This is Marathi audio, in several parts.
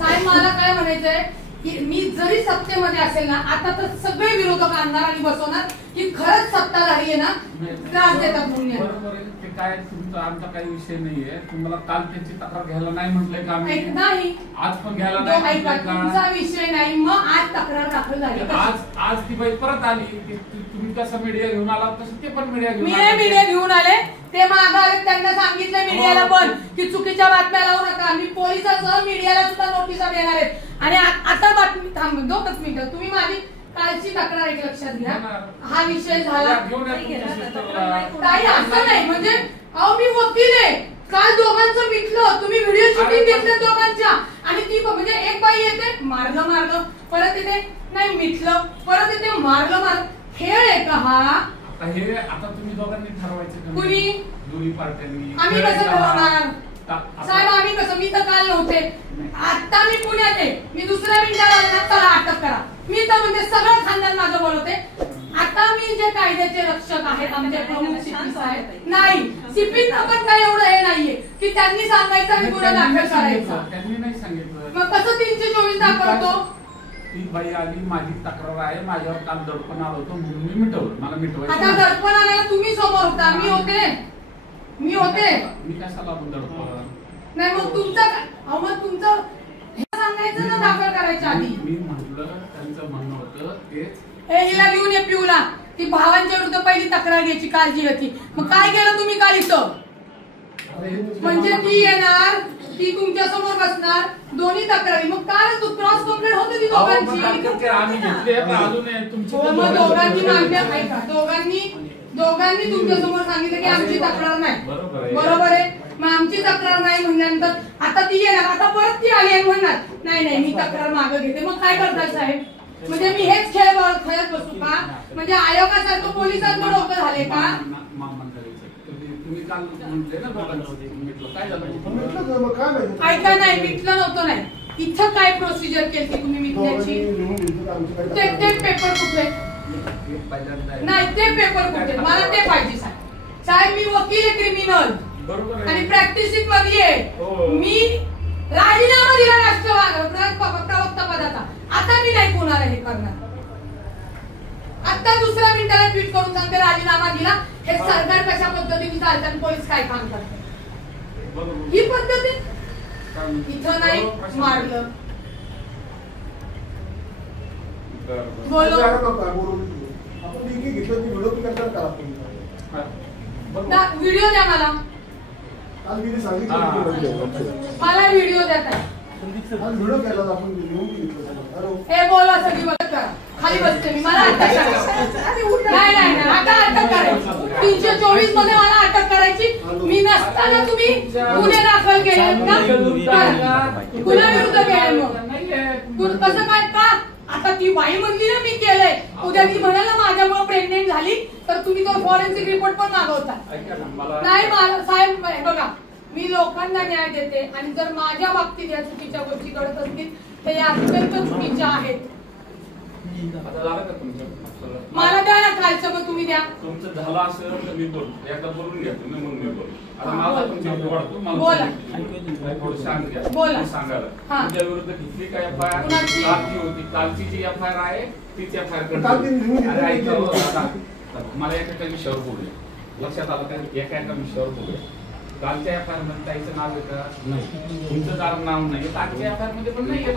साहेब मला काय म्हणायचंय की मी जरी सत्तेमध्ये असेल ना, आता तर सगळे विरोधक आणणार आणि बसवणार की खरंच सत्ताधारी आहे ना, त्रास देतात म्हणून. बरोबर आहे, ते काय तुमचा आमचा काही विषय नाहीये. तुम्हाला काल त्यांची तक्रार घ्यायला नाही म्हटलंय का आम्ही? नाही, आज पण घ्यायला नाही. तुमचा विषय नाही, मग आज तक्रार दाखल झाली. आज ती बाई परत आली. तुम्ही कसं मीडिया घेऊन आला तसं ते पण मीडिया घेऊन मीडिया घेऊन आले. ते मागे आले, त्यांना सांगितलं मीडियाला पण की चुकीच्या बातम्या लावू नका. मी पोलिसांसह मीडियाला सुद्धा नोटिसा देणार आहेत. आणि आता बातमी थांब 2 मिनिटं. तुम्ही माझी कालची तक्रार एक लक्षात घ्या. हा विषय झाला काही असं नाही. म्हणजे अहो मी वकील आहे. काल दोघांचं मिटलं. तुम्ही व्हिडिओ शूटिंग घेतलं दोघांच्या. आणि ती म्हणजे एक बाई येते मारलं परत येते नाही मिटलं, परत येते मारलं. खेळ आहे का हा? हे आता तुम्ही दोघांनी ठरवायचं. कुणी? दोन्ही पार्ट्यांनी. आम्ही कसं ठरवणार साहेब? आम्ही कसं? मी तर काल नव्हते. आता मी पुण्यात आहे. मी दुसऱ्या मिनिटाला आले ना, चला अटक करा. मी तर म्हणजे सगळं खानदान माझं बोलवते. आता मी जे कायद्याचे रक्षक आहेत आमचे प्रमुख सीपी साहेब नाही, सीपींना पण काही एवढं हे नाहीये की त्यांनी सांगायचं आणि गुन्हा दाखल करायचा. त्यांनी नाही सांगितलं. मग कसं 324 दाखवतो? ती बाई आली, माझी तक्रार आहे, माझ्यावर काल दडपण आलं होतं म्हणून मी मिटवलं. मला मिटवायचं. आता दडपण आल्याला तुम्ही समोर होता, मी होते. मी कशाला दडपण नाही. मग तुमचं हे सांगायचं ना दाखल करायच्या आधी. मी म्हटलं त्यांचं म्हणणं होतं तेच. हिला घेऊन ये पिऊला. ती भावांच्या विरुद्ध पहिली तक्रार घ्यायची काळजी होती. मग काय केलं तुम्ही काल इथं? म्हणजे ती येणार, ती तुमच्या समोर बसणार, दोन्ही तक्रारी. मग काय तू क्रॉस कंप्लेंट होते ती दोघांची. मग दोघांनी मागण्या ऐका. दोघांनी तुमच्या समोर सांगितलं की आमची तक्रार नाही. बरोबर आहे. मग आमची तक्रार नाही म्हणल्यानंतर आता ती येणार. आता परत ती आली आणि म्हणणार नाही मी तक्रार मागे घेते. मग काय करताय साहेब? म्हणजे मी हेच खेळ खेळत बसू का? म्हणजे आयोगासारखं पोलिसांचं डोकं झाले का? ऐका नाही, मिटलं नव्हतं नाही. इथं काय प्रोसिजर केली तुम्ही मिटण्याची? ते पेपर कुठे नाही? ते पेपर कुठे? मला ते पाहिजे साहेब. मी वकील आहे क्रिमिनल आणि प्रॅक्टिसिंग मध्ये आहे. मी राजीनामा दिला प्रवक्ता पदाचा. आता मी नाही कोणाला हे करणार. आता दुसऱ्या मिनिटाला ट्विट करून सांगते राजीनामा दिला. हे सरकार कशा पद्धतीने चालतं आणि पोलीस काय काम करतात ही पद्धत आहे. इथं नाही मारलं. व्हिडिओ द्या मला. मला व्हिडिओ द्या. हे बोला सगळी मदत करा. खाली बसते मी. मला अटक करायची नाही. आता अटक करायची 324 मध्ये मला अटक करायची. मी नसताना तुम्ही गुन्हे दाखल केले का? गुन्ह्याविरुद्ध केले. मग कसं काय का? आता ती बाई म्हणली ना मी केलंय. उद्या ती म्हणाला माझ्यामुळे प्रेग्नेंट झाली तर तुम्ही तो फॉरेन्सिक रिपोर्ट पण मागवता. नाही मला साहेब बघा, मी लोकांना न्याय देते आणि जर माझ्या बाबतीत या चुकीच्या गोष्टी घडत असतील तर या अत्यंत चुकीच्या आहेत. मला द्या ना खालचं. मग तुम्ही द्या. तुमचं झालं असेल तर मी बोलतो. एकदा बोलून घ्या तुम्ही, मग मी बोलतो. आता मला तुमच्या वाढतो. बोला सांगायला तुमच्या विरुद्ध घेतली काय एफआयआर? कालची होती. कालची जी एफआयआर आहे तीच एफआयआर. मला एका विषयावर बोलूया. लक्षात आलं का? एका विषयावर बोलूया. कालच्या एफआयआर मध्ये ताईचं नाव येतं नाही, तुमचं नाव नाही. कालच्या एफआयआर मध्ये पण नाही येत.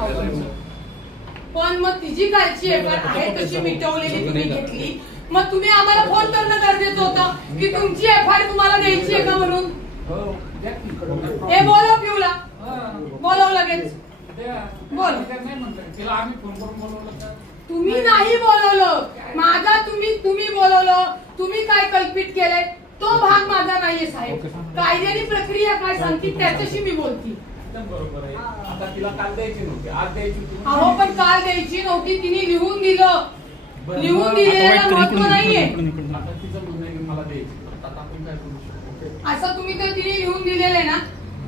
पण मग तिची कालची एफआयआर आहे तशी मिटवलेली तुम्ही घेतली. मग तुम्ही आम्हाला फोन करणं गरजेचं होतं की तुमची एफआयआर तुम्हाला द्यायची आहे का म्हणून. हे बोलव पिऊला. बोलव लगेच. बोल. तुम्ही नाही बोलवलं. माझा तुम्ही बोलवलं. तुम्ही काय कल्पित केलंय तो भाग माझा नाहीये साहेब. कायद्याची प्रक्रिया काय सांगते त्याच्याशी मी बोलती. बरोबर आहे. आता तिला काल द्यायची नव्हती, आज द्यायची होती. अहो पण काल द्यायची नव्हती. तिने लिहून दिलं. लिहून दिलेलं महत्व नाहीये. आता तिचं म्हणणं आहे मला द्यायची. आता आपण काय करू शकतो? असं तुम्ही तर तिने लिहून दिलेलं आहे ना.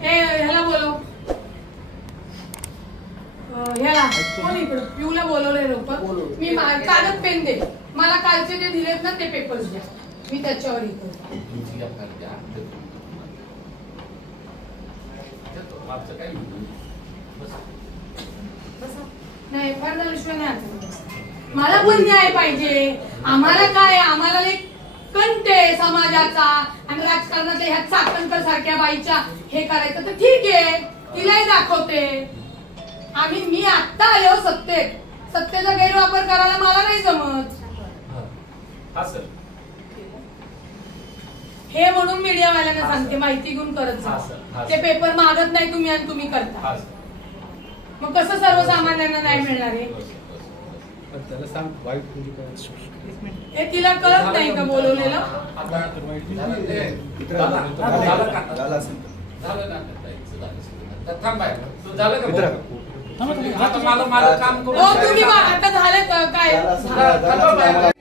ह्याला बोलव. ह्याला कोण इकडं पिऊला बोलवलंय लवकर. मी कागद पेन दे. मला कालचे जे दिलेत ना ते पेपर्स द्या. मी त्याच्यावर येतो. काय म्हणतो नाही फार झाल्याशिवाय नाही आता मला पण न्याय पाहिजे. आम्हाला काय, आम्हाला एक कंटे समाजाचा आणि राजकारणाच्या ह्या चाकणकर सारख्या बाईच्या हे करायचं तर ठीक आहे, तिलाही दाखवते. मी आत्ता आलो सत्तेचा गैरवापर करायला मला नाही जमत. हे म्हणून मीडियावाल्यांना सांगते, माहिती घेऊन करत जा. ते पेपर मागत नाही तुम्ही आणि तुम्ही करता, मग कसं सर्वसामान्यांना नाही मिळणार आहे? हे तिला कळत नाही का बोलवलेलं? तुम्ही आता झालं काय?